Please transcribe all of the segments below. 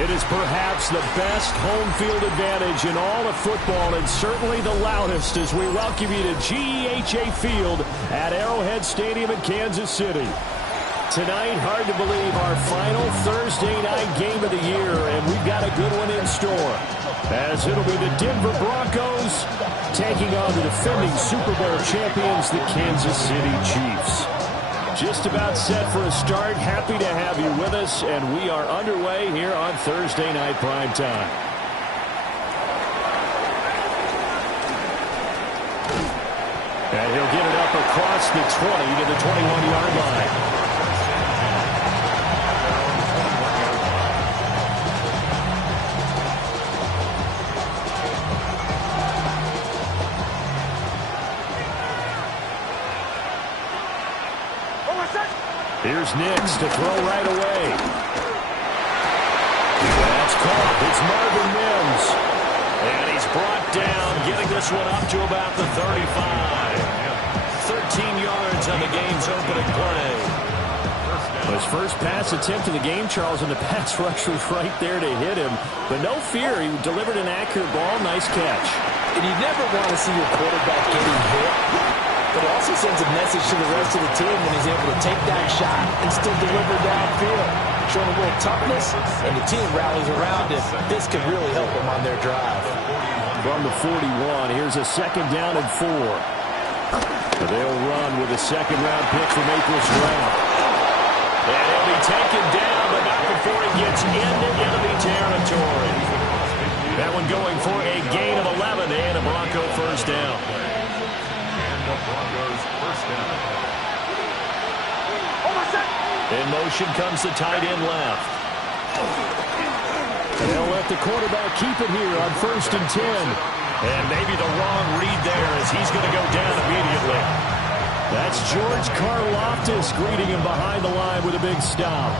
It is perhaps the best home field advantage in all of football, and certainly the loudest, as we welcome you to GEHA Field at Arrowhead Stadium in Kansas City. Tonight, hard to believe, our final Thursday night game of the year, and we've got a good one in store, as it'll be the Denver Broncos taking on the defending Super Bowl champions, the Kansas City Chiefs. Just about set for a start. Happy to have you with us, and we are underway here on Thursday Night Primetime. And he'll get it up across the 20 to the 21-yard line. Here's Nix to throw right away. That's caught. It's Marvin Mims. And he's brought down, getting this one up to about the 35. 13 yards on the game's opening play. His first pass attempt of the game, Charles, and the pass rush was right there to hit him. But no fear, he delivered an accurate ball. Nice catch. And you never want to see your quarterback getting hit. But it also sends a message to the rest of the team when he's able to take that shot and still deliver downfield. Showing a little toughness, and the team rallies around him. This could really help them on their drive. From the 41, here's a second down and 4. They'll run with a second-round pick from Maple Stroud. And he'll be taken down, but not before he gets into enemy territory. That one going for a gain of 11 and a Bronco first down. Broncos first down. In motion comes the tight end left. They'll let the quarterback keep it here on 1st and 10. And maybe the wrong read there, as he's going to go down immediately. That's George Karlaftis greeting him behind the line with a big stop.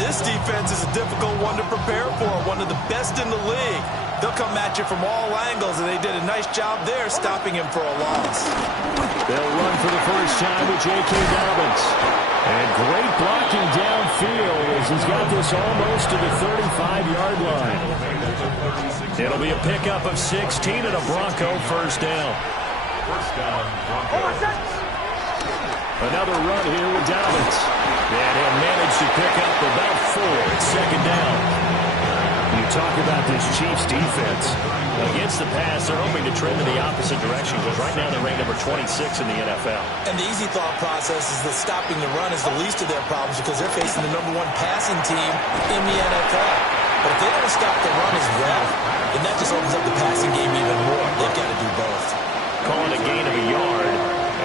This defense is a difficult one to prepare for, one of the best in the league. They'll come at you from all angles, and they did a nice job there stopping him for a loss. They'll run for the first time with J.K. Dobbins. And great blocking downfield as he's got this almost to the 35-yard line. It'll be a pickup of 16 and a Bronco first down. First down, Broncos. Another run here with Dobbins. And he'll manage to pick up about 4. It's second down. You talk about this Chiefs defense. Against the pass, they're hoping to trend in the opposite direction, because right now they're ranked number 26 in the NFL. And the easy thought process is that stopping the run is the least of their problems, because they're facing the number 1 passing team in the NFL. But if they don't stop the run as well, then that just opens up the passing game even more. They've got to do both. Calling a gain of a yard,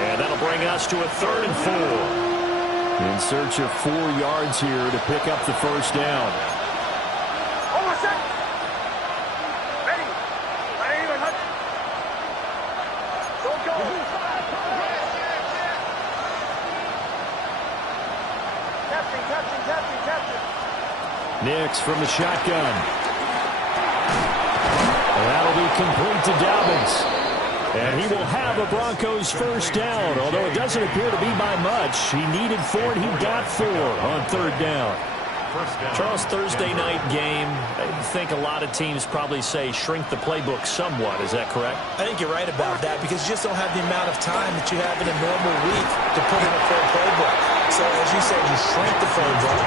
and that'll bring us to a 3rd and 4. In search of 4 yards here to pick up the first down. Nix from the shotgun. That'll be complete to Dobbins. And he will have a Broncos first down, although it doesn't appear to be by much. He needed 4, and he got 4 on 3rd down. Charles, Thursday night game, I think a lot of teams probably say shrink the playbook somewhat. Is that correct? I think you're right about that, because you just don't have the amount of time that you have in a normal week to put in a full playbook. So, as you said, you shrink the playbook,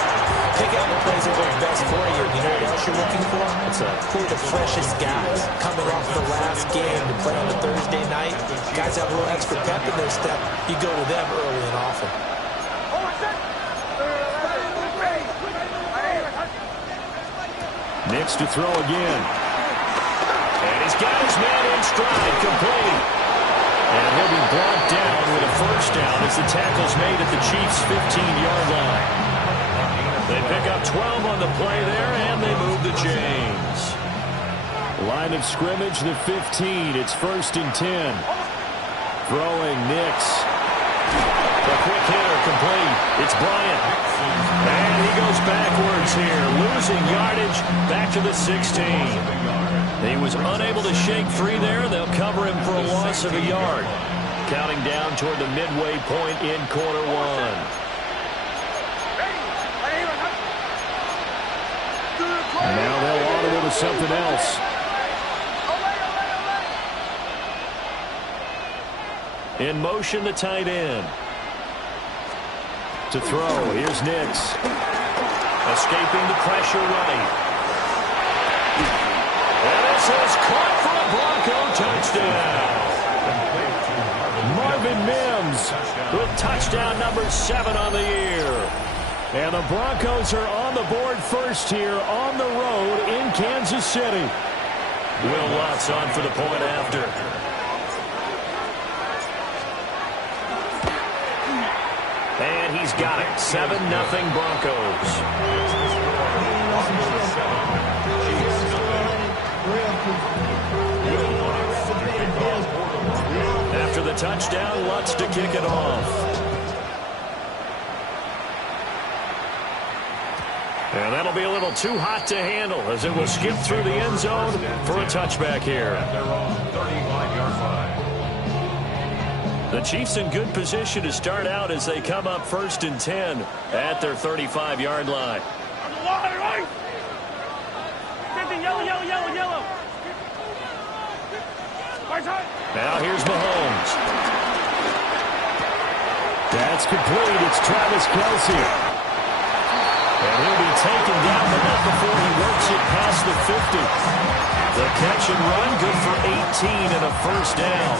pick out the plays that work best for you. You know what else you're looking for? Who are the freshest guys coming off the last game to play on the Thursday night? Guys have a little extra pep in their step. You go to them early and often. Nix to throw again. And he's got his man in stride, complete. And he'll be brought down with a first down as the tackle's made at the Chiefs' 15-yard line. They pick up 12 on the play there, and they move the chains. Line of scrimmage, the 15. It's 1st and 10. Throwing Nix. A quick hitter, complete. It's Bryant. And he goes backwards here, losing yardage back to the 16. He was unable to shake free there. They'll cover him for a loss of a yard. Counting down toward the midway point in quarter 1. And now something else. In motion, the tight end. To throw, here's Nix. Escaping the pressure right. And this is caught for a Bronco touchdown. Marvin Mims with touchdown number 7 on the year. And the Broncos are on the board first here on the road in Kansas City. Will Lutz on for the point after. And he's got it. 7-0 Broncos. After the touchdown, Lutz to kick it off. And that'll be a little too hot to handle as it will skip through the end zone for a touchback here. The Chiefs in good position to start out as they come up 1st and 10 at their 35-yard line. Now here's Mahomes. That's complete. It's Travis Kelce. And he'll be taken down, but not before he works it past the 50. The catch and run, good for 18 and a first down.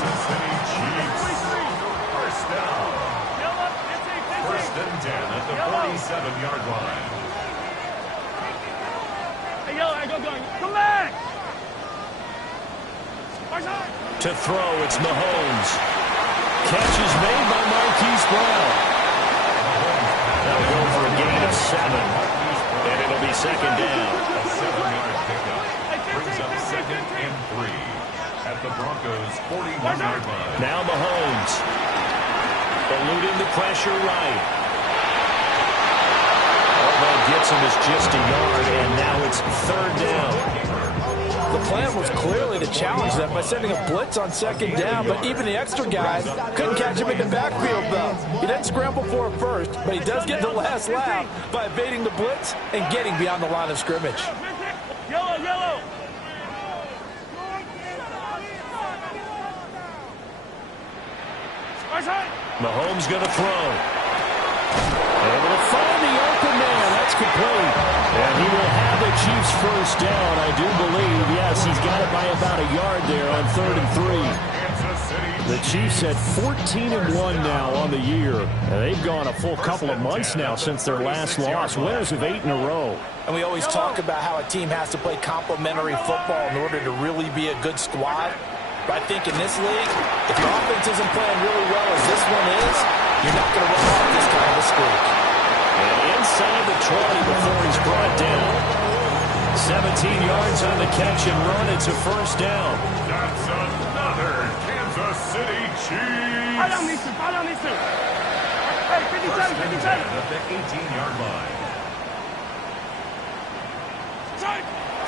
First and 10 at the 47-yard line. Hey, yo, come back! To throw, it's Mahomes. Catch is made by Marquise Brown. That'll go for a gain of 7. And it'll be second down. A 7-yard pickup brings up 2nd and 3 at the Broncos' 41-yard line. Now Mahomes. Eluding the pressure right. All that gets him is just a yard, and now it's 3rd down. The plan was clearly to challenge them by sending a blitz on 2nd down, but even the extra guys couldn't catch him in the backfield, though. He didn't scramble for it first, but he does get the last laugh by evading the blitz and getting beyond the line of scrimmage. Yellow! Mahomes going to throw. Able to find the open man. That's complete. And he will have the Chiefs first down, I do believe. Yes, he's got it by about a yard there on 3rd and 3. The Chiefs had 14-1 now on the year. And they've gone a full couple of months now since their last loss. Winners of 8 in a row. And we always talk about how a team has to play complementary football in order to really be a good squad. But I think in this league, if your offense isn't playing really well as this one is, you're not going to run off this kind of a streak. And inside the 20 before he's brought down. 17 yards on the catch and run. It's a first down. That's another Kansas City Chiefs. Follow me, sir. Hey, 57. At the 18-yard line.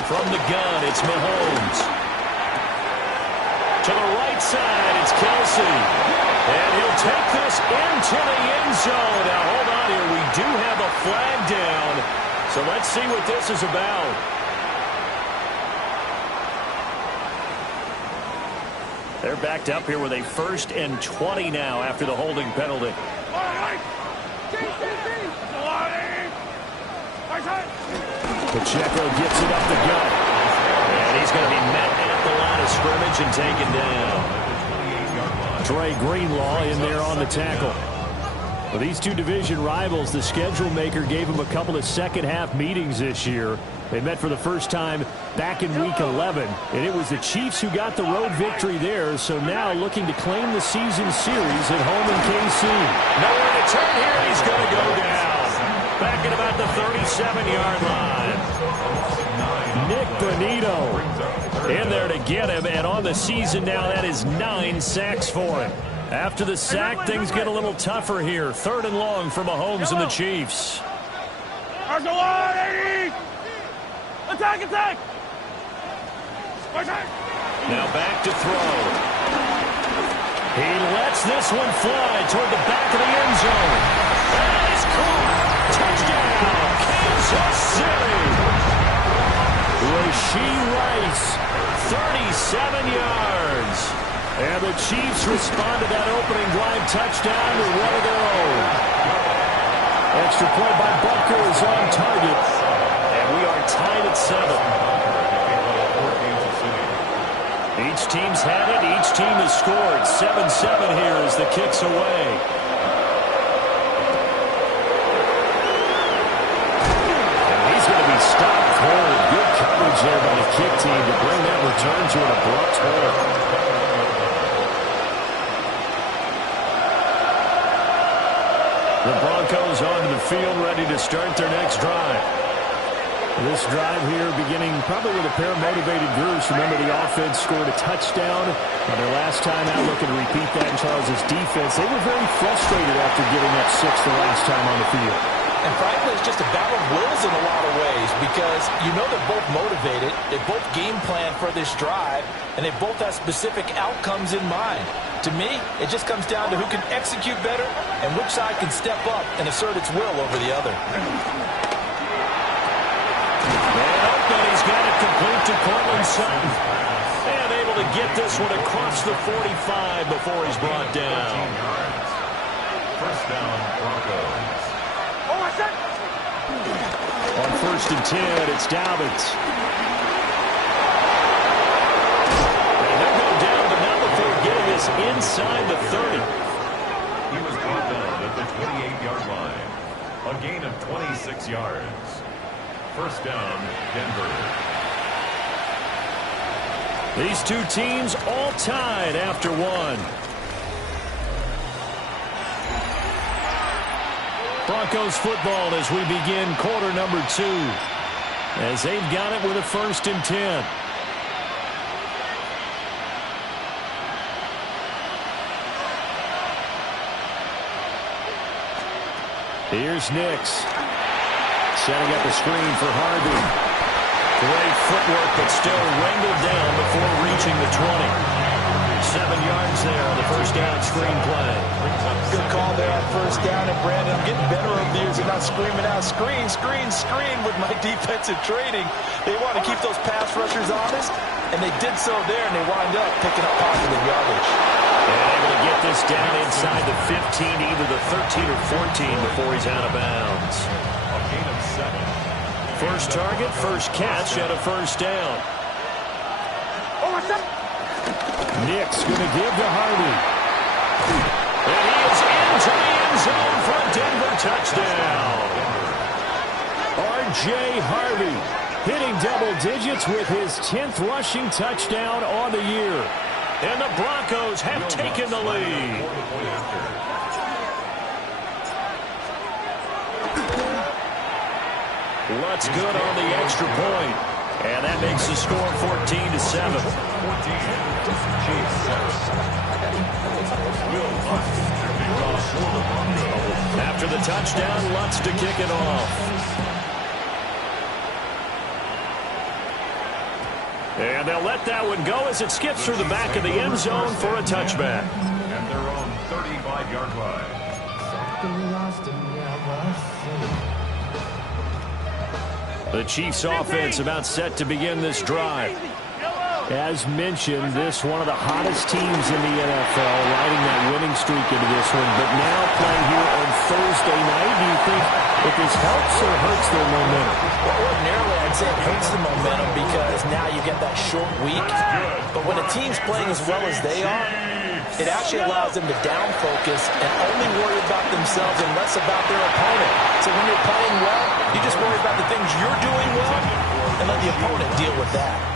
From the gun, it's Mahomes. To the right side, it's Kelce. And he'll take this into the end zone. Now, hold on here. We do have a flag down. So let's see what this is about. They're backed up here with a 1st and 20 now after the holding penalty. Pacheco gets it up the gut. And he's going to be met at the line of scrimmage and taken down. Trey Greenlaw in there on the tackle. Well, these two division rivals, the schedule maker gave them a couple of second-half meetings this year. They met for the first time back in Week 11, and it was the Chiefs who got the road victory there, so now looking to claim the season series at home in KC. Nowhere to turn here, he's going to go down. Back at about the 37-yard line. Nick Bonito in there to get him, and on the season now, that is 9 sacks for him. After the sack, things get a little tougher here. 3rd and long for Mahomes and the Chiefs. Attack! Now back to throw. He lets this one fly toward the back of the end zone. That is caught. Touchdown, Kansas City. Rasheed nice. 37 yards. And the Chiefs respond to that opening drive touchdown with one of their own. Extra point by Butker is on target. And we are tied at 7. Each team's had it. Each team has scored. 7-7 here as the kick's away. And he's going to be stopped cold. Good coverage there by the kick team to bring that return to an abrupt halt. The Broncos onto the field, ready to start their next drive. This drive here beginning probably with a pair of motivated groups. Remember, the offense scored a touchdown on their last time out. Looking to repeat that in Charles' defense. They were very frustrated after giving up 6 the last time on the field. And frankly, it's just a battle of wills in a lot of ways because you know they're both motivated. They both game plan for this drive, and they both have specific outcomes in mind. To me, it just comes down to who can execute better and which side can step up and assert its will over the other. He's got it complete to Cortland Sutton. And able to get this one across the 45 before he's brought down. First down, Broncos. On 1st and 10, it's Dobbins. And they'll go down, but not before getting this inside the 30. He was brought down at the 28-yard line. A gain of 26 yards. First down, Denver. These two teams all tied after one. Broncos football as we begin quarter number 2. As they've got it with a 1st and 10. Here's Nix. Setting up a screen for Harvey. Great footwork, but still wrangled down before reaching the 20. 7 yards there on the first down screen play. Good call there on first down. And Brandon, I'm getting better over the years and not screaming out, screen, screen, screen with my defensive training. They want to keep those pass rushers honest, and they did so there, and they wind up picking up positive yardage. And able to get this down inside the 15, either the 13 or 14 before he's out of bounds. A gain of 7. First target, first catch at a first down. Nick's going to give to Harvey. And he is into the end zone for a Denver touchdown. R.J. Harvey hitting double digits with his 10th rushing touchdown on the year. And the Broncos have taken the lead. Lutz good on the extra point. And that makes the score 14-7. After the touchdown, Lutz to kick it off. And they'll let that one go as it skips through the back of the end zone for a touchback. And they're on 35-yard line. The Chiefs offense about set to begin this drive. As mentioned, this one of the hottest teams in the NFL, riding that winning streak into this one. But now playing here on Thursday night, do you think that this helps or hurts their momentum? Well, ordinarily, I'd say it hurts the momentum because now you get that short week. But when a team's playing as well as they are, it actually allows them to down focus and only worry about themselves and less about their opponent. So when you're playing well, you just worry about the things you're doing well and let the opponent deal with that.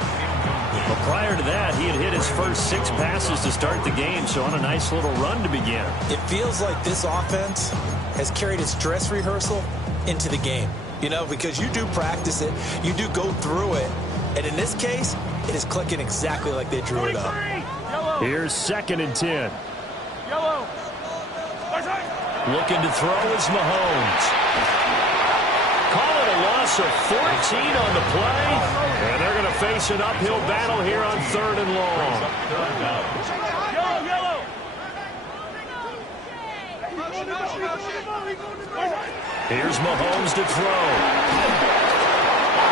Well, prior to that, he had hit his first 6 passes to start the game, so on a nice little run to begin. It feels like this offense has carried its dress rehearsal into the game. You know, because you do practice it, you do go through it, and in this case, it is clicking exactly like they drew it up. Here's 2nd and 10. Yellow. Looking to throw is Mahomes. Call it a loss of 14 on the play. And they're going to face an uphill battle here on 3rd and long. Yellow. Here's Mahomes to throw.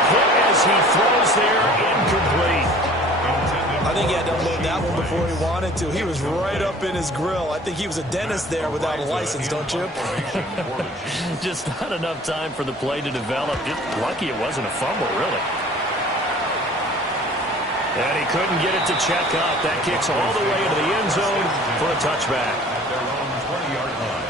Hit as he throws there, incomplete. I think he had to unload that one before he wanted to. He was right up in his grill. I think he was a dentist there without a license, don't you? Just not enough time for the play to develop. Just lucky it wasn't a fumble, really. And he couldn't get it to check up. That kicks all the way into the end zone for a touchback. At their own 20-yard line.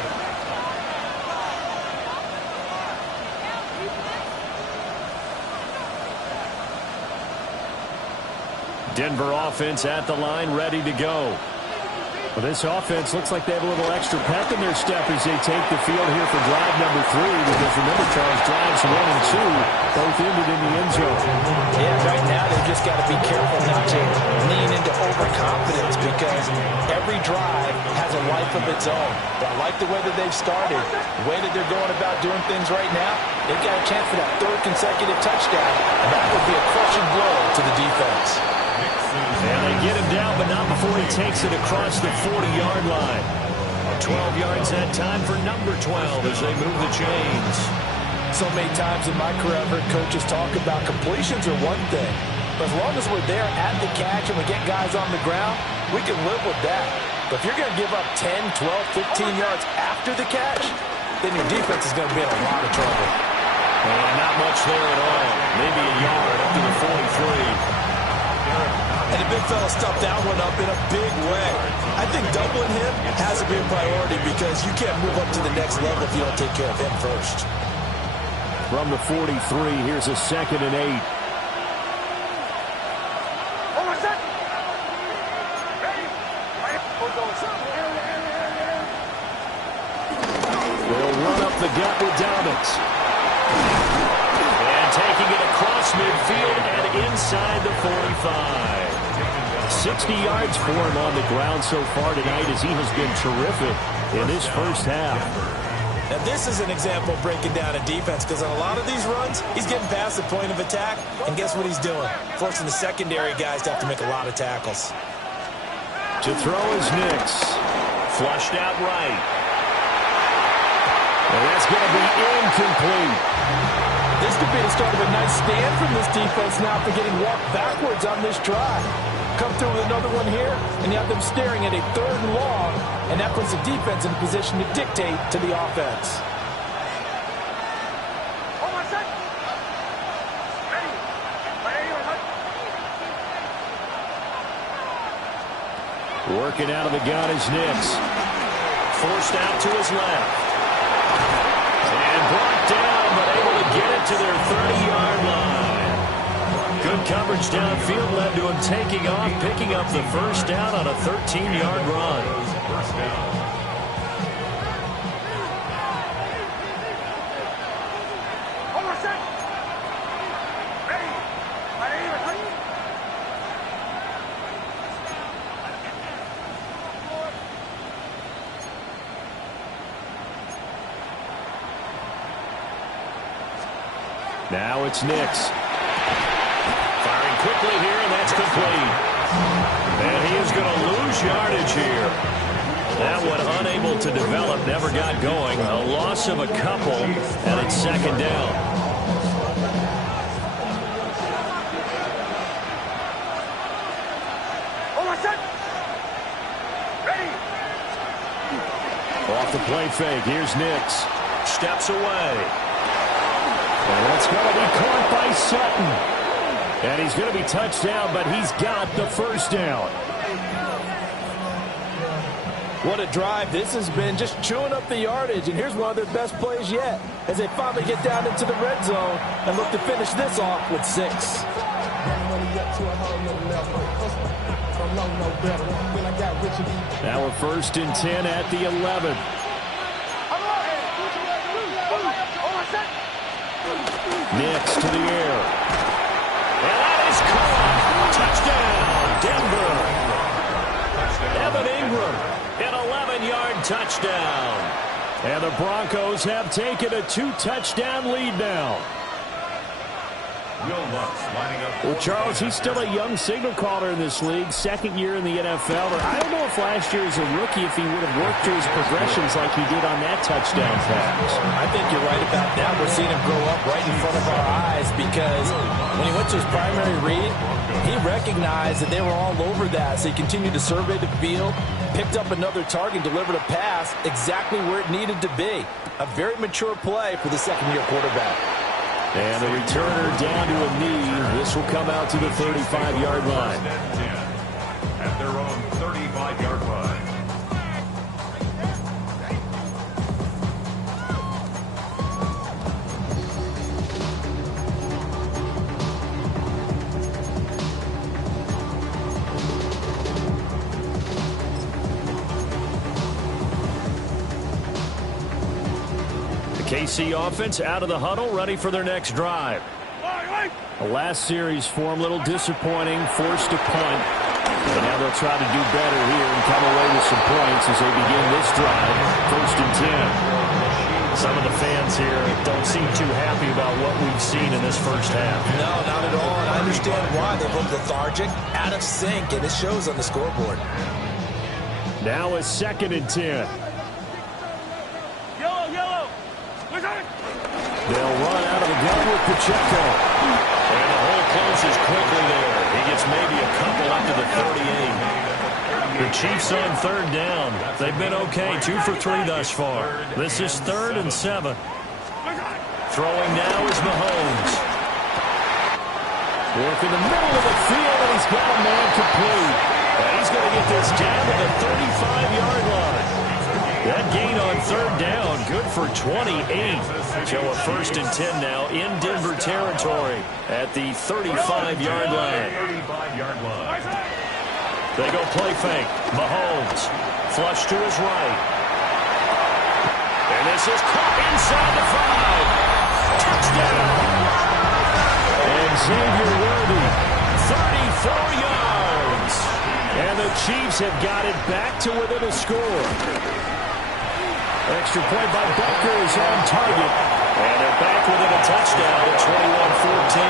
Denver offense at the line, ready to go. Well, this offense looks like they have a little extra pep in their step as they take the field here for drive number 3. Because remember, Charles, drives 1 and 2 both ended in the end zone. Yeah, right now they've just got to be careful not to lean into overconfidence because every drive has a life of its own. But I like the way that they've started, the way that they're going about doing things right now. They've got a chance for that 3rd consecutive touchdown, and that would be a crushing blow to the defense. And they get him down, but not before he takes it across the 40-yard line. 12 yards that time for number 12 as they move the chains. So many times in my career, I've heard coaches talk about completions are one thing. But as long as we're there at the catch and we get guys on the ground, we can live with that. But if you're going to give up 10, 12, 15 yards after the catch, then your defense is going to be in a lot of trouble. And not much there at all. Maybe a yard up to the 43. And the big fella stuffed that one up in a big way. I think doubling him has to be a priority because you can't move up to the next level if you don't take care of him first. From the 43, here's a 2nd and 8. They'll run up the gut with Dobbins. And taking it across midfield and inside the 45. 60 yards for him on the ground so far tonight as he has been terrific in this first half. Now, this is an example of breaking down a defense because on a lot of these runs, he's getting past the point of attack, and guess what he's doing? Forcing the secondary guys to have to make a lot of tackles. To throw is Nix. Flushed out right. And that's going to be incomplete. This could be the start of a nice stand from this defense now for getting walked backwards on this drive. Come through with another one here, and you have them staring at a 3rd and long, and that puts the defense in a position to dictate to the offense. Working out of the gun is Nix. Forced out to his left. And brought down, but able to get it to their 30-yard line. Good coverage downfield led to him taking off, picking up the first down on a 13-yard run. First down. Now it's Nix. Firing quickly here, and that's complete. And he is going to lose yardage here. That one unable to develop, never got going. A loss of a couple, and it's 2nd down. Off the play fake, here's Nix. Steps away. And that's going to be caught by Sutton. And he's going to be touched down, but he's got the first down. What a drive this has been, just chewing up the yardage. And here's one of their best plays yet as they finally get down into the red zone and look to finish this off with 6. Now we're 1st and 10 at the 11. Nix to the air. And that is caught. Touchdown, Denver. Evan Ingram, an 11-yard touchdown. And the Broncos have taken a 2-touchdown lead now. Well, Charles, he's still a young signal caller in this league, 2nd year in the NFL. I don't know if last year as a rookie, if he would have worked through his progressions like he did on that touchdown pass. I think you're right about that. We're seeing him grow up right in front of our eyes because When he went to his primary read, he recognized that they were all over that, so he continued to survey the field, picked up another target, delivered a pass exactly where it needed to be. A very mature play for the second-year quarterback. And the returner down to a knee. This will come out to the 35-yard line. At their own 35-yard line. KC offense out of the huddle, ready for their next drive. The last series for them, a little disappointing, forced to punt. But now they'll try to do better here and come away with some points as they begin this drive, 1st and 10. Some of the fans here don't seem too happy about what we've seen in this first half. No, not at all, and I understand why. They look lethargic, out of sync, and it shows on the scoreboard. Now a 2nd and 10. They'll run out of the gun with Pacheco. And the hole closes quickly there. He gets maybe a couple up to the 38. The Chiefs on 3rd down. They've been okay, 2 for 3 thus far. This is 3rd and 7. Throwing now is Mahomes. Work in the middle of the field, and he's got a man complete. And he's going to get this down to the 35-yard line. That gain on 3rd down, good for 28. So a 1st and 10 now in Denver territory at the 35-yard line. They go play fake. Mahomes, flush to his right. And this is caught inside the 5. Touchdown. And Xavier Worthy, 34 yards. and the Chiefs have got it back to within a score. Extra point by Becker is on target. And they're back within a touchdown at 21-14.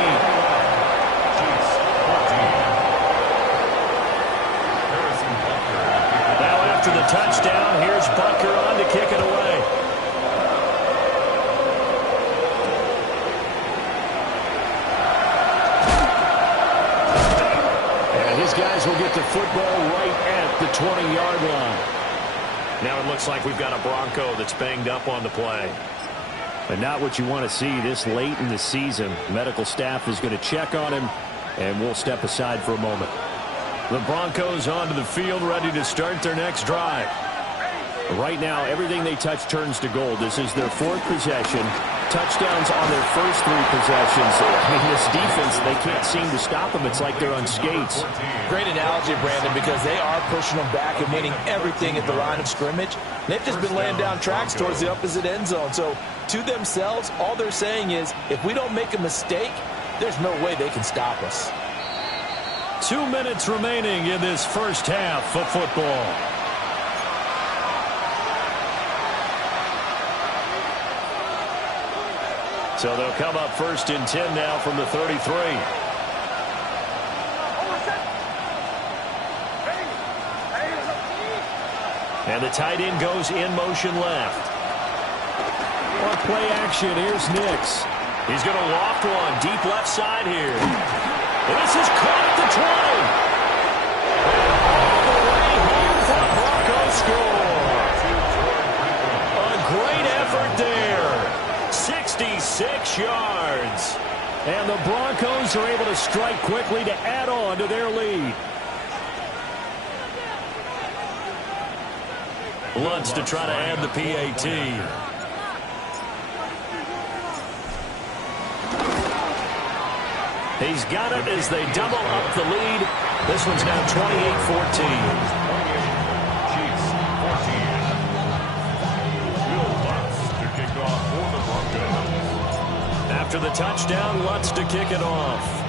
Now after the touchdown, here's Butker on to kick it away. And his guys will get the football right at the 20-yard line. Now it looks like we've got a Bronco that's banged up on the play. But not what you want to see this late in the season. Medical staff is going to check on him, and we'll step aside for a moment. The Broncos onto the field, ready to start their next drive. Right now, everything they touch turns to gold. This is their 4th possession. Touchdowns on their first 3 possessions. I mean, this defense, they can't seem to stop them. It's like they're on skates. Great analogy, Brandon, because they are pushing them back and winning everything at the line of scrimmage. They've just been laying down tracks towards the opposite end zone. So, to themselves, all they're saying is, if we don't make a mistake, there's no way they can stop us. 2 minutes remaining in this first half of football. So they'll come up 1st and 10 now from the 33. And the tight end goes in motion left. On play action, here's Nix. He's going to loft one deep left side here. And this is caught at the 20. All the way home for the Broncos score. A great effort there. 66 yards. And the Broncos are able to strike quickly to add on to their lead. Lutz to try to add the PAT. He's got it as they double up the lead. This one's now 28-14. After the touchdown, Lutz to kick it off.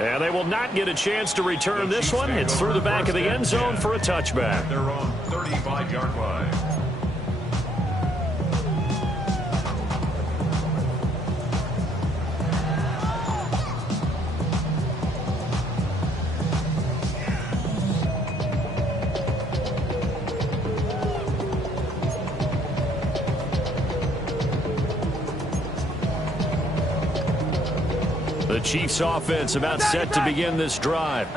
And they will not get a chance to return this one. It's through the back of the end zone for a touchback. Their own 35-yard line. The Chiefs offense about set to begin this drive.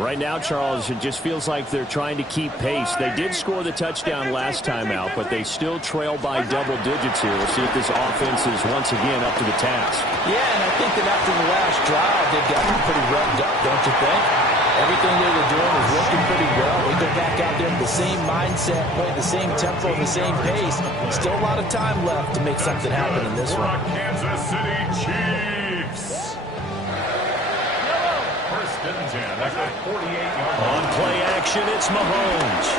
Right now, Charles, it just feels like they're trying to keep pace. They did score the touchdown last time out, but they still trail by double digits here. We'll see if this offense is once again up to the task. Yeah, and I think that after the last drive, they've gotten pretty revved up, don't you think? Everything they were doing was working pretty well. They go back out there with the same mindset, play the same tempo, the same pace. Still a lot of time left to make something happen in this one. Kansas City Chiefs. First and 10 at the 48-yard line. On play action, it's Mahomes.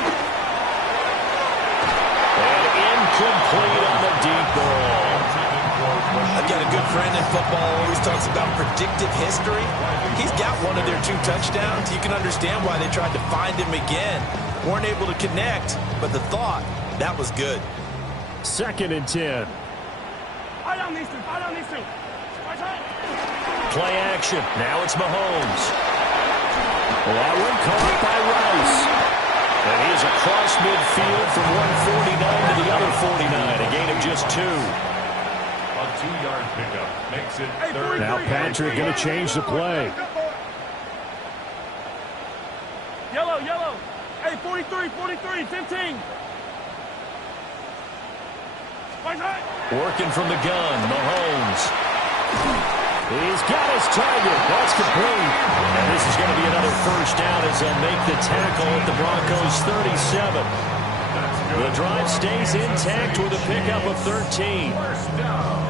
And incomplete on the deep ball. I've got a good friend in football, always talks about predictive history. He's got one of their 2 touchdowns. You can understand why they tried to find him again. Weren't able to connect, but the thought, that was good. Second and 10. Fight on these two. Play action. Now it's Mahomes. Well, that one caught by Rice. And he is across midfield from 149 to the other 49. A gain of just 2. A 2-yard pickup makes it third. Now Patrick going to change the play. Yellow. Hey, 43, 15. Working from the gun, Mahomes. He's got his target. That's complete. And this is going to be another first down as they'll make the tackle at the Broncos 37. The drive stays intact with a pickup of 13. First down.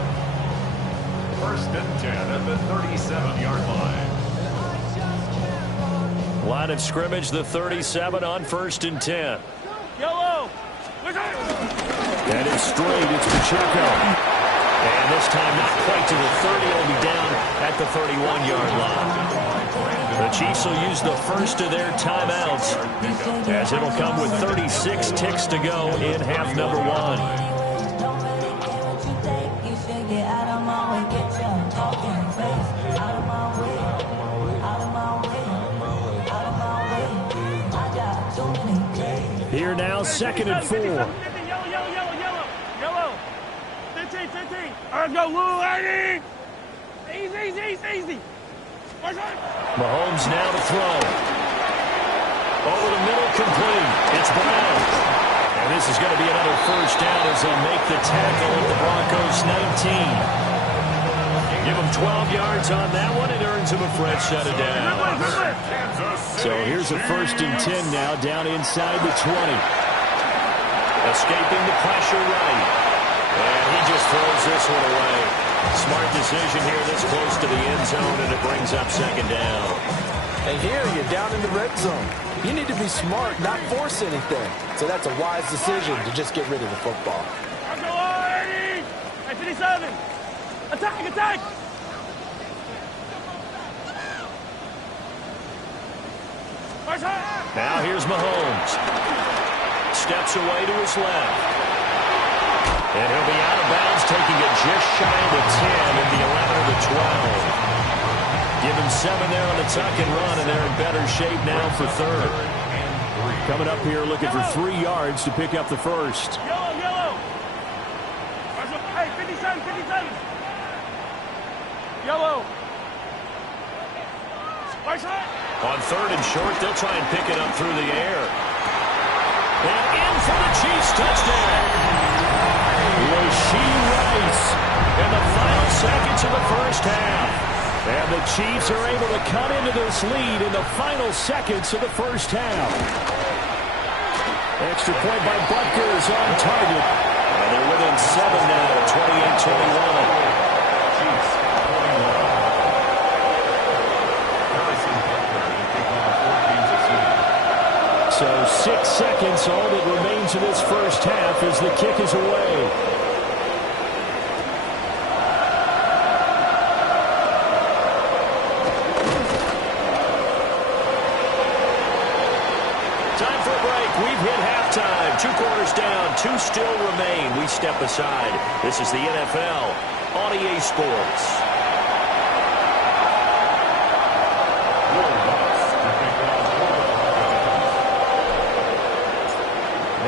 First and 10 at the 37-yard line. Line of scrimmage, the 37 on first and 10. Yellow. And it's straight. It's Pacheco. And this time not quite to the 30. It'll be down at the 31-yard line. The Chiefs will use the first of their timeouts as it'll come with 36 ticks to go in half number 1. Here now, second and 4. Yellow. 15. All right, go, Lou, Eddie. Easy. Mahomes now to throw. Over the middle, complete. It's Brown. And this is going to be another first down as they'll make the tackle at the Broncos 19. Give him 12 yards on that one. It earns him a fresh set of downs. So here's a first and 10 now down inside the 20. Escaping the pressure right. And he just throws this one away. Smart decision here this close to the end zone, and it brings up second down. And here you're down in the red zone. You need to be smart, not force anything. So that's a wise decision to just get rid of the football. Go, Eddie. 57. Attack. Now here's Mahomes. Steps away to his left. And he'll be out of bounds, taking it just shy of the 10 at the 11 of the 12. Give him 7 there on the tuck and run, and they're in better shape now for third. Coming up here looking for 3 yards to pick up the first. Yellow. Hey, 57. Yellow. On third and short, they'll try and pick it up through the air. And in for the Chiefs touchdown. Rasheed Rice in the final seconds of the first half. And the Chiefs are able to cut into this lead in the final seconds of the first half. Extra point by Butker is on target. And they're within 7 now, 28-21. So 6 seconds, all that remains of this first half as the kick is away. Time for a break. We've hit halftime. 2 quarters down, 2 still remain. We step aside. This is the NFL on EA Sports.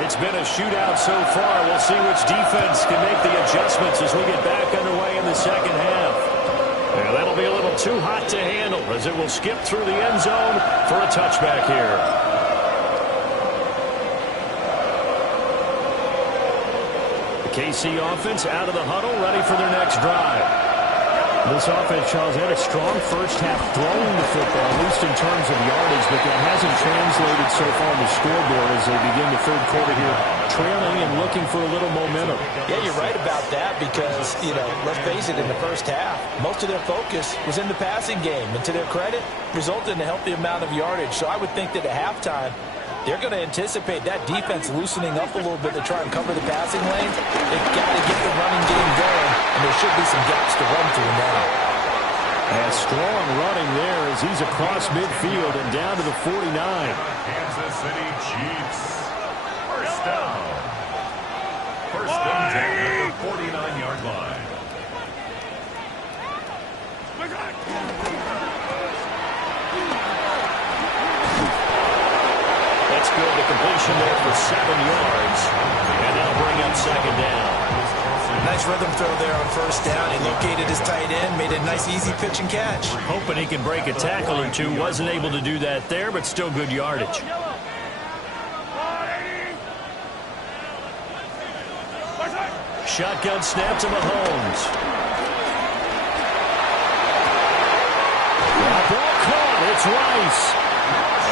It's been a shootout so far. We'll see which defense can make the adjustments as we get back underway in the second half. And that'll be a little too hot to handle as it will skip through the end zone for a touchback here. The KC offense out of the huddle, ready for their next drive. This offense, Charles, had a strong first half throwing the football, at least in terms of yardage, but that hasn't translated so far on the scoreboard as they begin the third quarter here, trailing and looking for a little momentum. Yeah, you're right about that because, let's face it, in the first half, most of their focus was in the passing game. And to their credit, resulted in a healthy amount of yardage. So I would think that at halftime, they're going to anticipate that defense loosening up a little bit to try and cover the passing lanes. They've got to get the running game going, and there should be some gaps to run through now. And strong running there as he's across midfield and down to the 49. Kansas City Chiefs. First down. First and 10 at the 49-yard line. That's good. The completion there for 7 yards. And that'll bring up second down. Nice rhythm throw there on first down. He located his tight end, made a nice easy pitch and catch. Hoping he can break a tackle or two. Wasn't able to do that there, but still good yardage. Shotgun snap to Mahomes. Ball caught. It's Rice.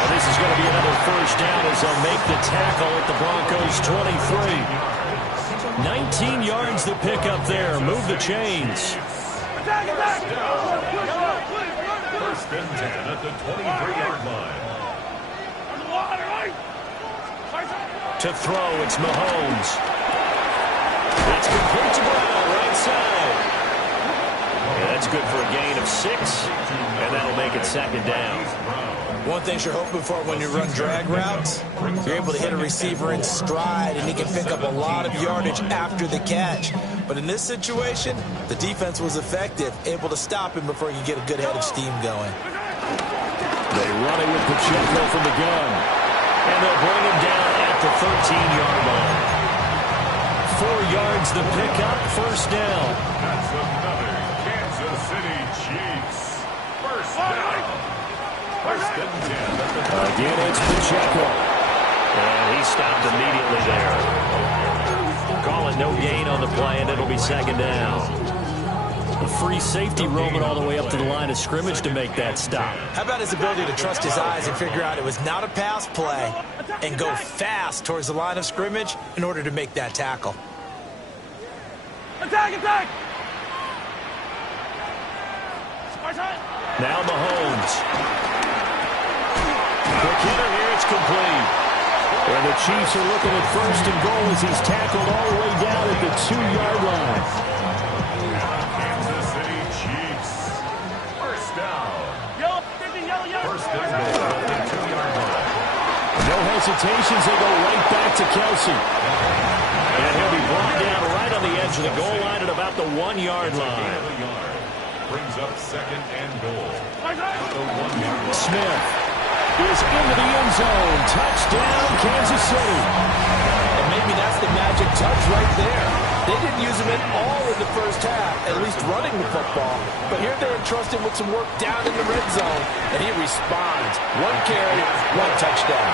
And this is going to be another first down as they'll make the tackle at the Broncos 23. 19 yards the pick up there. Move the chains. First and 10 at the 23-yard line. To throw, it's Mahomes. That's complete to Brown, right side. Yeah, that's good for a gain of 6, and that'll make it second down. One thing you're hoping for when you run drag routes, you're able to hit a receiver in stride, and he can pick up a lot of yardage after the catch. But in this situation, the defense was effective, able to stop him before he could get a good head of steam going. They run it with Pacheco from the gun. And they'll bring him down at the 13-yard line. 4 yards the pickup, first down. That's another Kansas City Chiefs. First down. First and 10. Again, it's Pacheco. And he stopped immediately there. Call it no gain on the play, and it'll be second down. A free safety roaming all the way up to the line of scrimmage to make that stop. How about his ability to trust his eyes and figure out it was not a pass play and go fast towards the line of scrimmage in order to make that tackle? Attack, attack! Now Mahomes. Quick hitter here, it's complete. And the Chiefs are looking at first and goal as he's tackled all the way down at the 2-yard line. Kansas City Chiefs. First down. Yellow, 50, yellow. First and goal at the 2-yard line. No hesitations, they go right back to Kelsey. And he'll be brought down right on the edge of the goal line at about the 1-yard line. Brings up second and goal. The 1-yard line. Smith is into the end zone. Touchdown, Kansas City. And maybe that's the magic touch right there. They didn't use him at all in the first half, at least running the football. But here they entrust him with some work down in the red zone, and he responds. 1 carry, 1 touchdown.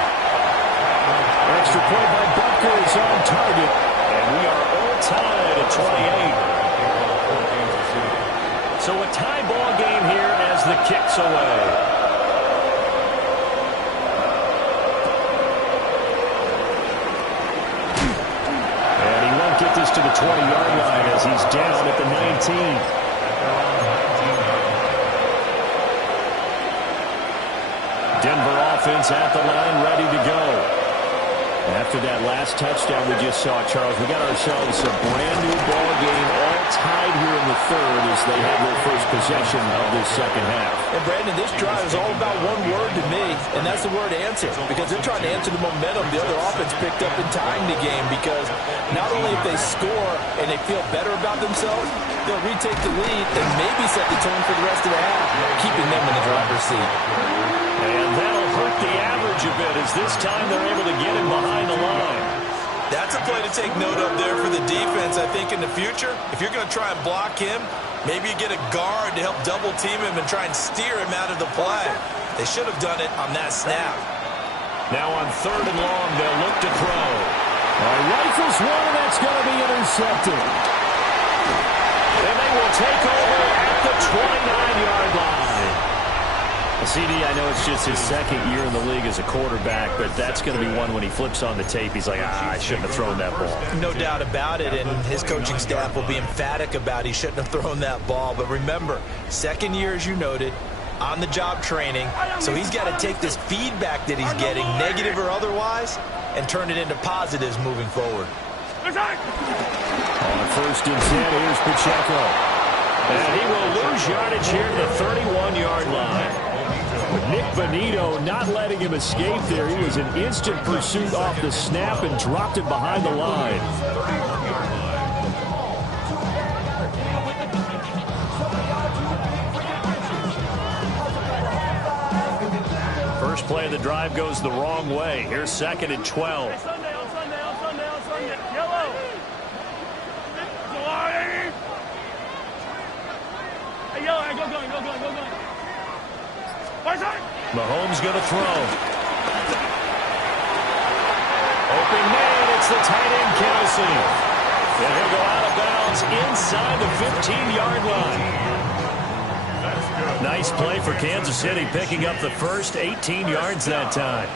Extra point by Butker is on target. And we are all tied at 28. So a tie ball game here as the kick's away. Get this to the 20-yard line as he's down at the 19. Denver offense at the line, ready to go. After that last touchdown we just saw, Charles, we got ourselves a brand-new ball game, all tied here in the third as they have their first possession of this second half. And, Brandon, this drive is all about one word to me, and that's the word answer, because they're trying to answer the momentum the other offense picked up in tying the game, because not only if they score and they feel better about themselves, they'll retake the lead and maybe set the tone for the rest of the half, keeping them in the driver's seat. And that'll hurt the average a bit as this time they're able to get him behind the line. That's a play to take note of there for the defense. I think in the future, if you're going to try and block him, maybe you get a guard to help double team him and try and steer him out of the play. They should have done it on that snap. Now on 3rd and long, they'll look to throw. Rifles one, and that's going to be intercepted. And they will take over at the 29-yard line. CD, I know it's just his 2nd year in the league as a quarterback, but that's going to be one when he flips on the tape, he's like, I shouldn't have thrown that ball. No doubt about it, and his coaching staff will be emphatic about he shouldn't have thrown that ball. But remember, 2nd year, as you noted, on-the-job training, so he's got to take this feedback that he's getting, negative or otherwise, and turn it into positives moving forward. On 1st and 10, here's Pacheco. And he will lose yardage here to the 31-yard line. Nick Bonito not letting him escape there. He was in instant pursuit off the snap and dropped it behind the line. First play of the drive goes the wrong way. Here's 2nd and 12. On Sunday. Yellow. Hey, yellow, go going. Mahomes going to throw. Open man, it's the tight end Kelsey. And he'll go out of bounds inside the 15-yard line. Nice play for Kansas City, picking up the first 18 yards that time.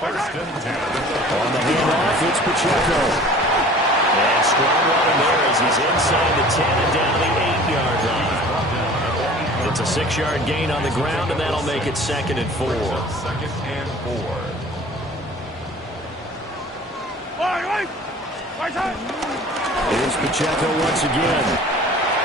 First and 10. On the handoff, it's Pacheco. And strong running there as he's inside the 10 and down the 8-yard line. It's a 6-yard gain on the ground, and that'll make it 2nd and 4. 2nd and 4. Here's Pacheco once again.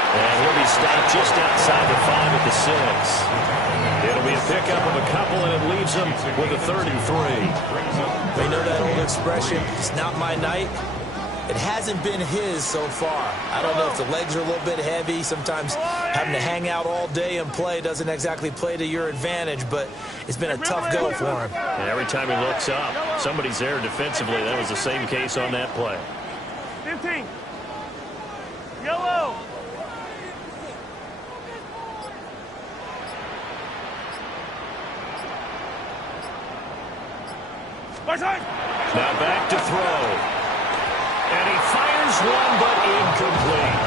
And he'll be stopped just outside the 5 at the 6. It'll be a pickup of a couple, and it leaves him with a 3rd and 3. We know that old expression, it's not my night. It hasn't been his so far. I don't know if the legs are a little bit heavy. Sometimes having to hang out all day and play doesn't exactly play to your advantage, but it's been a tough go for him. And every time he looks up, somebody's there defensively. That was the same case on that play. 15. Yellow. Now back to throw. And he fires one, but incomplete.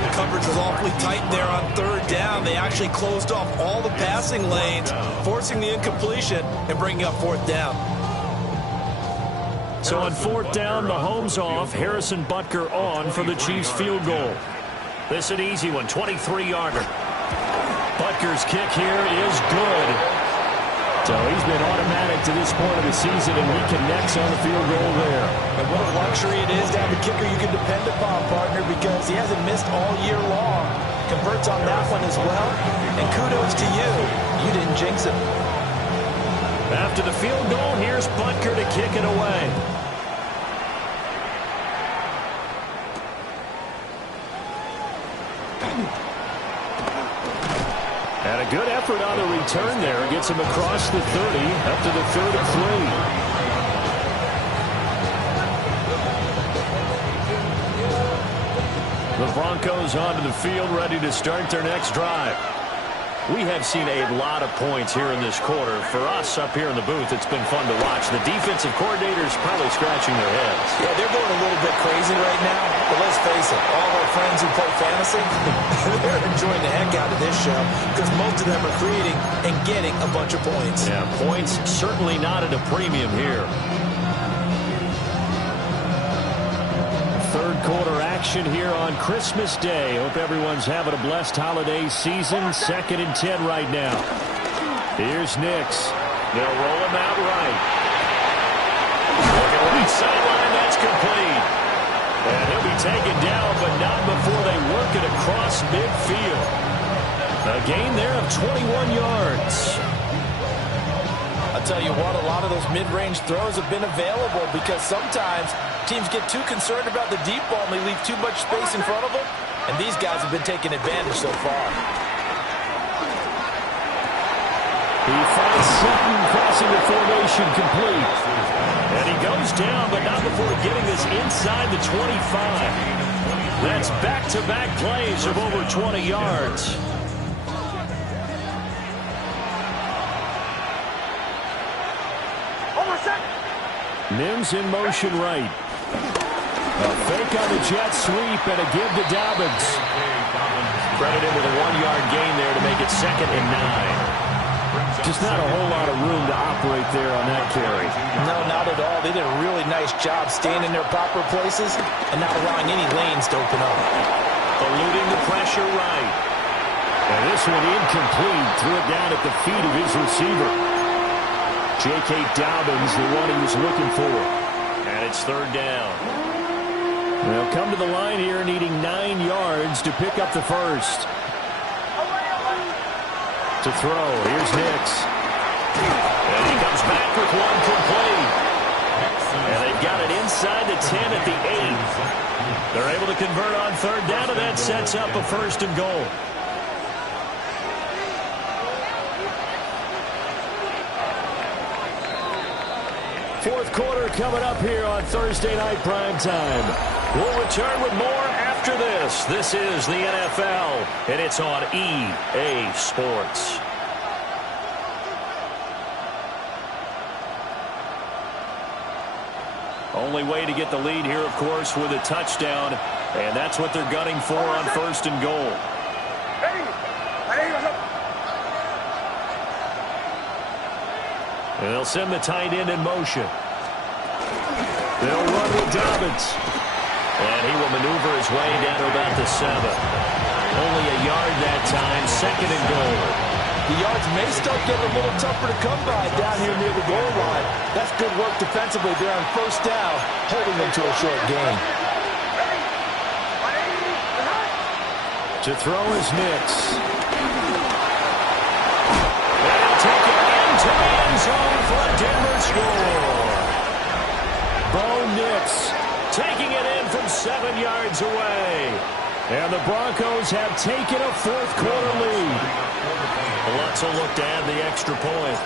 The coverage was awfully tight there on 3rd down. They actually closed off all the passing lanes, forcing the incompletion and bringing up 4th down. So on 4th down, Mahomes off, Harrison Butker on for the Chiefs field goal. This an easy one, 23-yarder. Butker's kick here is good. So he's been automatic to this point of the season, and he connects on the field goal there. And what a luxury it is to have a kicker you can depend upon, partner, because he hasn't missed all year long. Converts on that one as well. And kudos to you. You didn't jinx him. After the field goal, here's Butker to kick it away. And a good effort on the return there. Gets him across the 30, up to the 3rd and 3. The Broncos onto the field, ready to start their next drive. We have seen a lot of points here in this quarter. For us up here in the booth, it's been fun to watch. The defensive coordinators probably scratching their heads. Yeah, they're going a little bit crazy right now. But let's face it, all our friends who play fantasy, they're enjoying the heck out of this show because most of them are creating and getting a bunch of points. Yeah, points certainly not at a premium here. 3rd quarter action here on Christmas Day. Hope everyone's having a blessed holiday season. 2nd and 10 right now. Here's Nix. They'll roll him out right. Looking right sideline, that's complete. And he'll be taken down, but not before they work it across midfield. A gain there of 21 yards. I'll tell you what, a lot of those mid-range throws have been available because sometimes teams get too concerned about the deep ball and they leave too much space in front of them. And these guys have been taking advantage so far. He finds Sutton crossing the formation complete. And he goes down, but not before getting this inside the 25. That's back-to-back plays of over 20 yards. Mims in motion right. A fake on the jet sweep and a give to Dobbins. Credited with a 1-yard gain there to make it 2nd and 9. Just not a whole lot of room to operate there on that carry. No, not at all. They did a really nice job staying in their proper places and not allowing any lanes to open up. Eluding the pressure right. And this one incomplete. Threw it down at the feet of his receiver. J.K. Dobbins, the one he was looking for. And it's 3rd down. They'll come to the line here needing 9 yards to pick up the first. To throw, here's Hicks. And he comes back with one complete. And they've got it inside the 10 at the 8. They're able to convert on 3rd down, and that sets up a 1st and goal. Fourth quarter coming up here on Thursday Night Primetime. We'll return with more after this. This is the NFL, and it's on EA Sports. Only way to get the lead here, of course, with a touchdown, and that's what they're gunning for on 1st and goal. And they'll send the tight end in motion. They'll run with Dobbins. And he will maneuver his way down to about the 7. Only a yard that time, 2nd and goal. The yards may start getting a little tougher to come by down here near the goal line. That's good work defensively there on 1st down, holding them to a short gain. To throw is Nix. Take it into the end zone for a Denver score. Bo Nix taking it in from 7 yards away. And the Broncos have taken a 4th quarter lead. Lutz will look to add the extra point.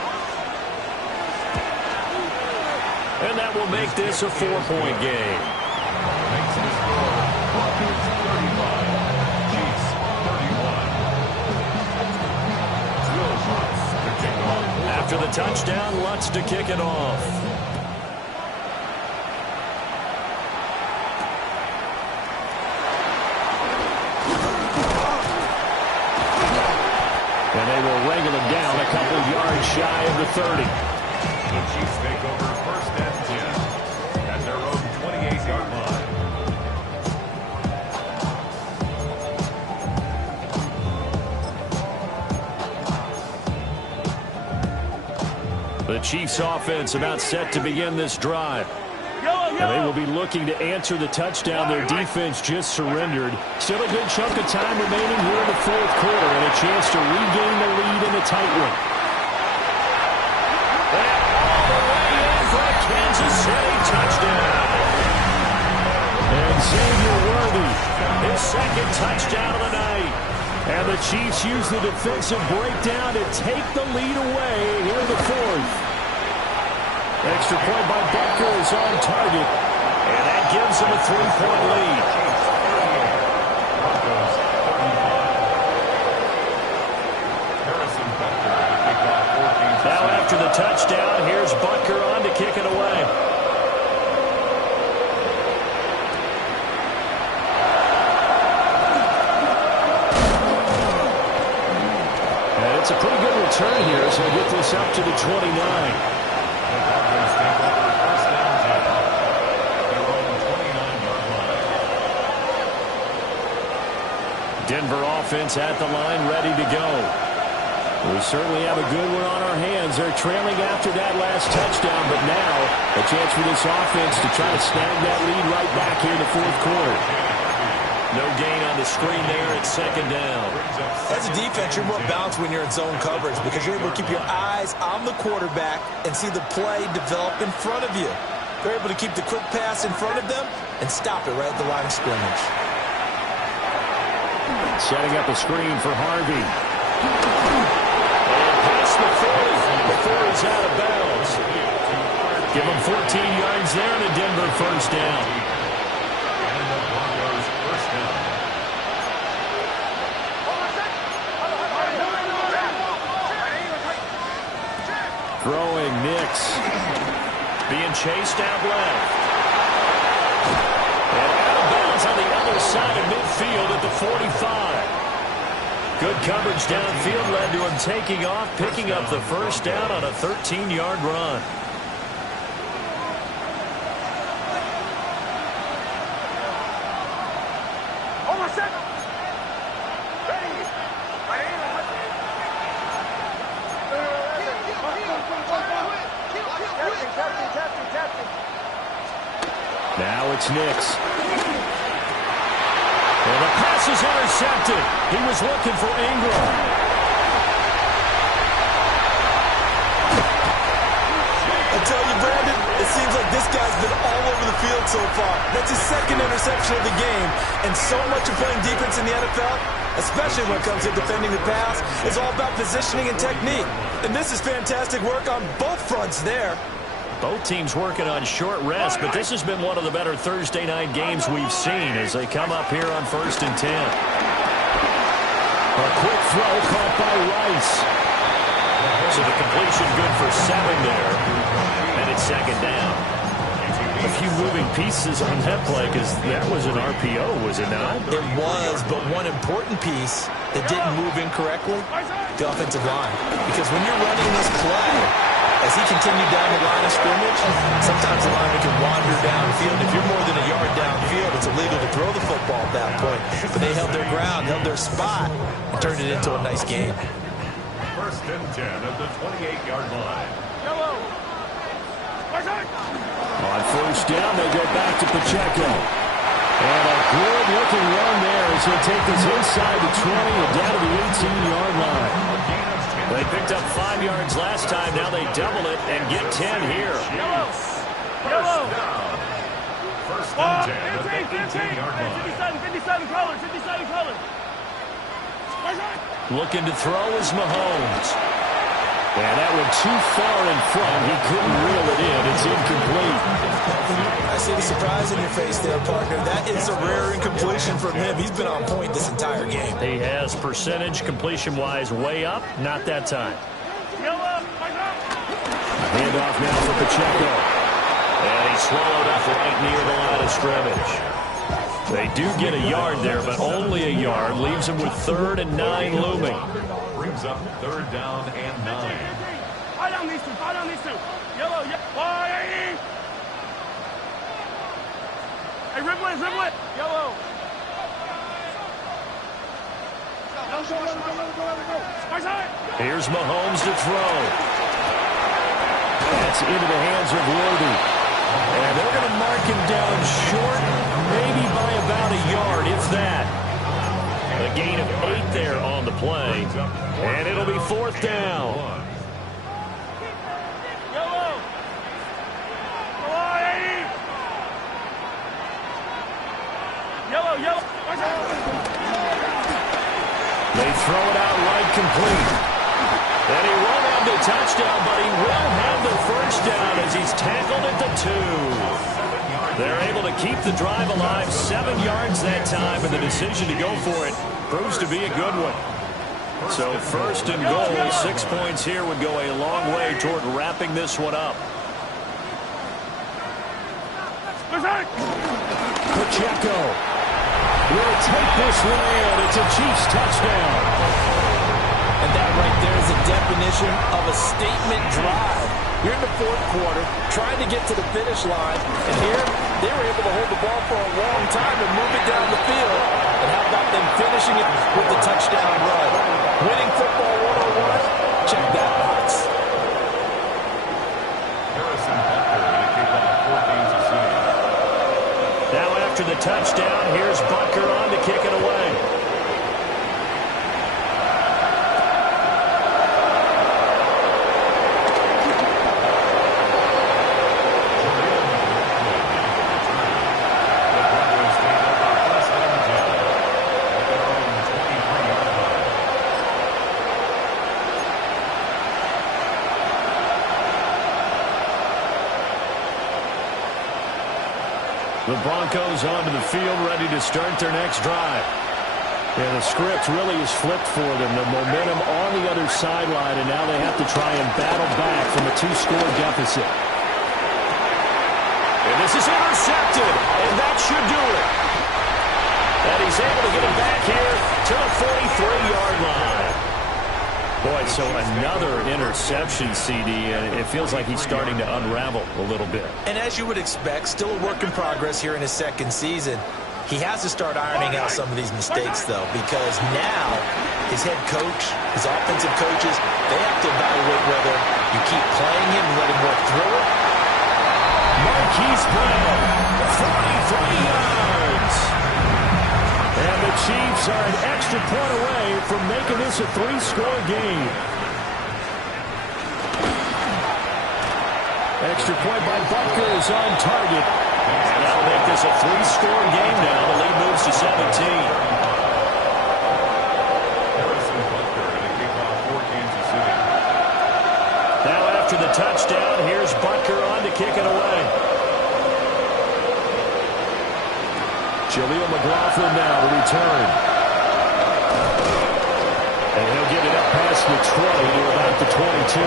And that will make this a 4-point game. After the touchdown, Lutz to kick it off. And they will wrangle him down a couple yards shy of the 30. The Chiefs take over 1st and 10 at their own 28-yard line. The Chiefs offense about set to begin this drive. And they will be looking to answer the touchdown their defense just surrendered. Still a good chunk of time remaining here in the 4th quarter and a chance to regain the lead in the tight one. And all the way in for a Kansas City touchdown. And Xavier Worthy, His 2nd touchdown of the night. and the Chiefs use the defensive breakdown to take the lead away here in the 4th. Extra point by Becker is on target. And that gives him a 3-point lead. Now after the touchdown, here's Butker on to kick it away. And it's a pretty good return here, so we'll get this up to the 29. Denver offense at the line, ready to go. We certainly have a good one on our hands. They're trailing after that last touchdown, but now a chance for this offense to try to snag that lead right back here in the 4th quarter. No gain on the screen there. It's 2nd down. As a defense, you're more balanced when you're in zone coverage because you're able to keep your eyes on the quarterback and see the play develop in front of you. They're able to keep the quick pass in front of them and stop it right at the line of scrimmage. Setting up a screen for Harvey. And past the 40 before he's out of bounds. Give them 14 yards there and a Denver first down. And the Broncos first down. Throwing Nix. Being chased out left. And out of bounds on the other side of midfield at the 45. Good coverage downfield led to him taking off, picking up the first down on a 13-yard run. Now it's Nix. And the pass is intercepted. He was looking for Ingram. I tell you, Brandon, it seems like this guy's been all over the field so far. That's his second interception of the game. And so much of playing defense in the NFL, especially when it comes to defending the pass, is all about positioning and technique. And this is fantastic work on both fronts there. Both teams working on short rest, but this has been one of the better Thursday night games we've seen as they come up here on 1st and 10. A quick throw caught by Rice. So the completion good for 7 there. And it's second down. A few moving pieces on that play because that was an RPO, was it not? It was, but one important piece that didn't move incorrectly, the offensive line. Because when you're running this play, as he continued down the line of scrimmage, sometimes the lineman can wander downfield. If you're more than a yard downfield, it's illegal to throw the football at that point. But they held their ground, held their spot, and turned it into a nice game. 1st and 10 at the 28-yard line. On first down, they go back to Pacheco. And a good-looking run there as he'll take this inside the 20 and down to the 18-yard line. They picked up 5 yards last time. Now they double it and get 10 here. First down. 1st and 10 at the 18-yard line. 57 colors. Looking to throw is Mahomes. And that went too far in front. He couldn't reel it in. It's incomplete. I see the surprise in your face there, partner. That is a rare incompletion from him. He's been on point this entire game. He has percentage completion-wise way up. Not that time. Handoff now for Pacheco. And he swallowed up right near the line of scrimmage. They do get a yard there, but only a yard. Leaves them with 3rd and 9 looming. Brings up 3rd down and 9. Fire down these two. Yellow. Hey, ribble it. Yellow. Here's Mahomes to throw. That's into the hands of Worthy. And they're going to mark him down short, maybe by about a yard, if that. A gain of 8 there on the play. And it'll be 4th down. Yellow. They throw it out right complete. And he won't have the touchdown, but he will have the first down as he's tackled at the 2. They're able to keep the drive alive, 7 yards that time, and the decision to go for it proves to be a good one. So 1st and goal, 6 points here would go a long way toward wrapping this one up. Pacheco will take this one in. It's a Chiefs touchdown. And that right there is a definition of a statement drive. You're in the 4th quarter, trying to get to the finish line, and here they were able to hold the ball for a long time and move it down the field. And how about them finishing it with the touchdown run? Winning football 101, check that box. Harrison Butker to kick off 14th of season. Now after the touchdown, here's Butker on to kick it away. The Broncos onto the field, ready to start their next drive. Yeah, the script really is flipped for them. The momentum on the other sideline, and now they have to try and battle back from a 2-score deficit. And this is intercepted, and that should do it. And he's able to get it back here to the 43-yard line. Boy, so another interception, CD, and it feels like he's starting to unravel a little bit. And as you would expect, still a work in progress here in his second season. He has to start ironing out some of these mistakes, though, because now his head coach, his offensive coaches, they have to evaluate whether you keep playing him and let him work through it. Marquise Brown, 43 yards. And the Chiefs are an extra point away from making this a 3-score game. Extra point by Butker is on target. And that'll make this a 3-score game now. The lead moves to 17. Now after the touchdown, here's Butker on to kick it away. Jaleel McLaughlin now to return. And he'll get it up past the 20 to about the 22.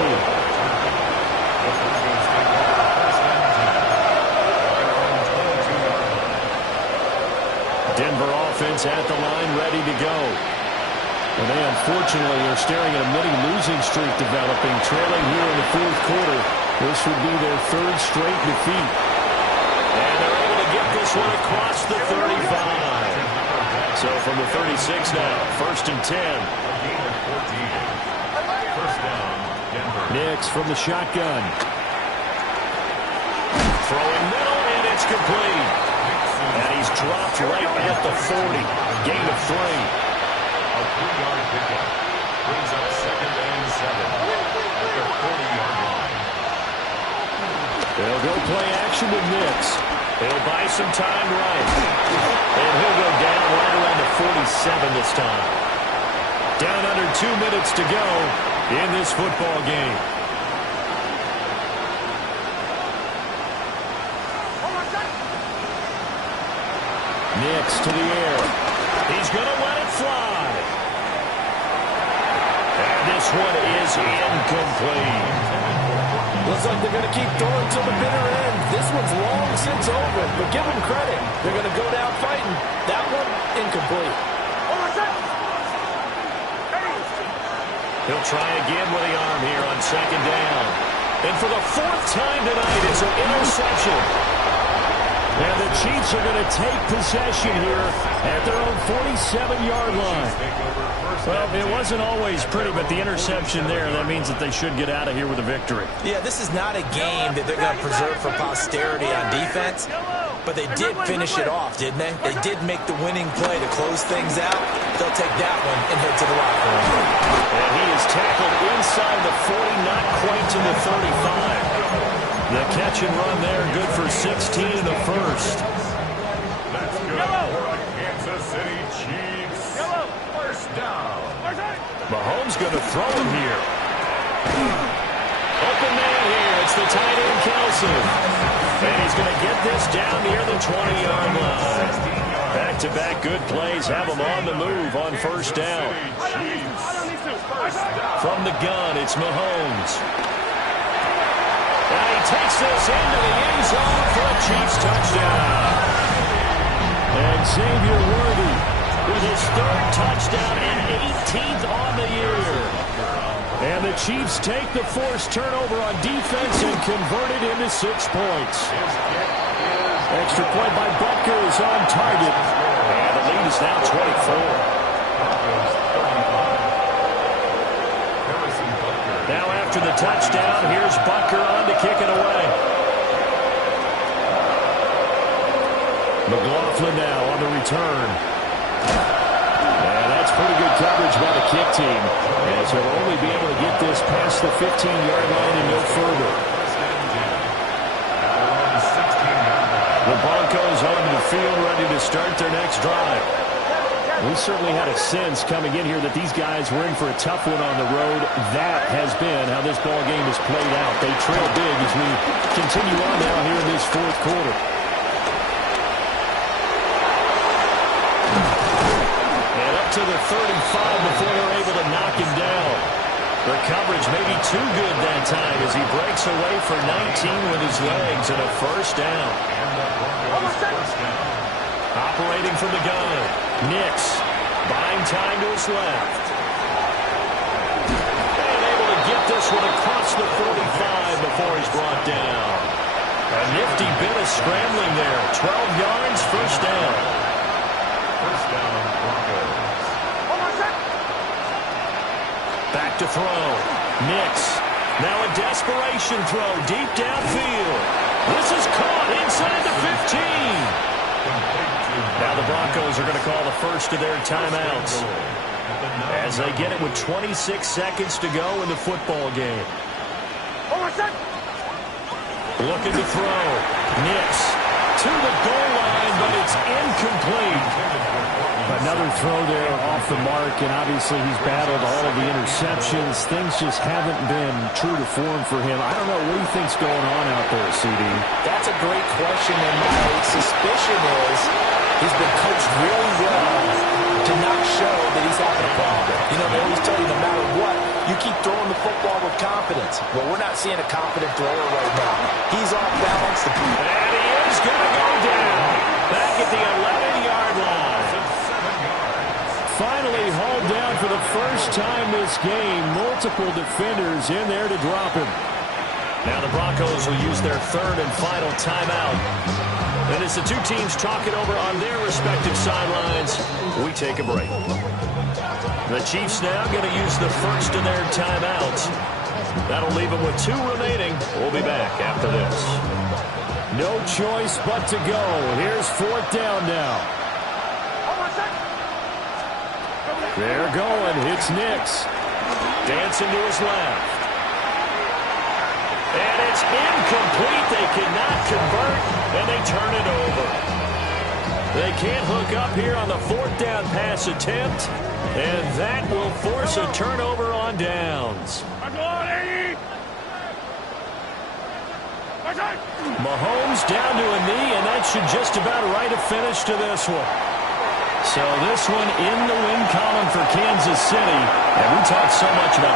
Denver offense at the line, ready to go. And they unfortunately are staring at a mini losing streak developing, trailing here in the fourth quarter. This would be their 3rd straight defeat. And they're able to get this one across the 35. So from the 36 now, 1st and 10. Nix from the shotgun. Throwing middle, and it's complete. And he's dropped right at the 40. Gain of 3. A 3-yard pickup brings up 2nd and 7 at the 40-yard line. They'll go play action with Nix. He'll buy some time right. And he'll go down right around the 47 this time. Down under 2 minutes to go in this football game. Nix to the air. He's going to let it fly. And this one is incomplete. Looks like they're going to keep throwing to the bitter end. This one's long since over, but give them credit. They're going to go down fighting. That one, incomplete. He'll try again with the arm here on 2nd down. And for the 4th time tonight, it's an interception. And the Chiefs are going to take possession here at their own 47-yard line. Well, it wasn't always pretty, but the interception there, that means that they should get out of here with a victory. Yeah, this is not a game that they're going to preserve for posterity on defense, but they did finish it off, didn't they? They did make the winning play to close things out. They'll take that one and head to the locker room. And he is tackled inside the 40, not quite to the 35. The catch and run there, good for 16 in the first. That's good for a Kansas City Chiefs. 1st down. Mahomes going to throw him here. Open man here. It's the tight end, Kelce. And he's going to get this down near the 20-yard line. Back-to-back good plays have him on the move on 1st down. From the gun, it's Mahomes. And he takes this into the end zone for a Chiefs touchdown. And Xavier Worthy with his 3rd touchdown and 18th on the year. And the Chiefs take the forced turnover on defense and convert it into 6 points. Extra point by Butker is on target. And the lead is now 24. Now after the touchdown, here's Butker on to kick it away. McLaughlin now on the return. And that's pretty good coverage by the kick team, as he'll only be able to get this past the 15-yard line and no further. The Broncos onto the field, ready to start their next drive. We certainly had a sense coming in here that these guys were in for a tough one on the road. That has been how this ball game has played out. They trail big as we continue on now here in this fourth quarter. to the 35 before they're able to knock him down. The coverage may be too good that time as he breaks away for 19 with his legs and a first down. Operating from the gun, Nix buying time to his left. And able to get this one across the 45 before he's brought down. A nifty bit of scrambling there. 12 yards, first down. First down, Broncos. Back to throw. Nix. Now a desperation throw deep downfield. This is caught inside the 15. Now the Broncos are going to call the first of their timeouts as they get it with 26 seconds to go in the football game. Looking to throw. Nix to the goal line, but it's incomplete. Another throw there off the mark, and obviously he's battled all of the interceptions. Things just haven't been true to form for him. I don't know. What do you think's going on out there, CD? That's a great question, and my suspicion is he's been coached really well to not show that he's having a problem. You know, they always tell you no matter what, you keep throwing the football with confidence. Well, we're not seeing a confident thrower right now. He's off balance. And he is going to go down. Back at the 11-yard line. Finally hauled down for the first time this game. Multiple defenders in there to drop him. Now the Broncos will use their third and final timeout. And as the two teams talk it over on their respective sidelines, we take a break. The Chiefs now going to use the first of their timeouts. That'll leave them with 2 remaining. We'll be back after this. No choice but to go. Here's 4th down now. They're going. It's Nix. Dancing to his left. And it's incomplete. They cannot convert, and they turn it over. They can't hook up here on the 4th down pass attempt, and that will force a turnover on downs. Mahomes down to a knee, and that should just about write a finish to this one. So this one in the win column for Kansas City, and we talked so much about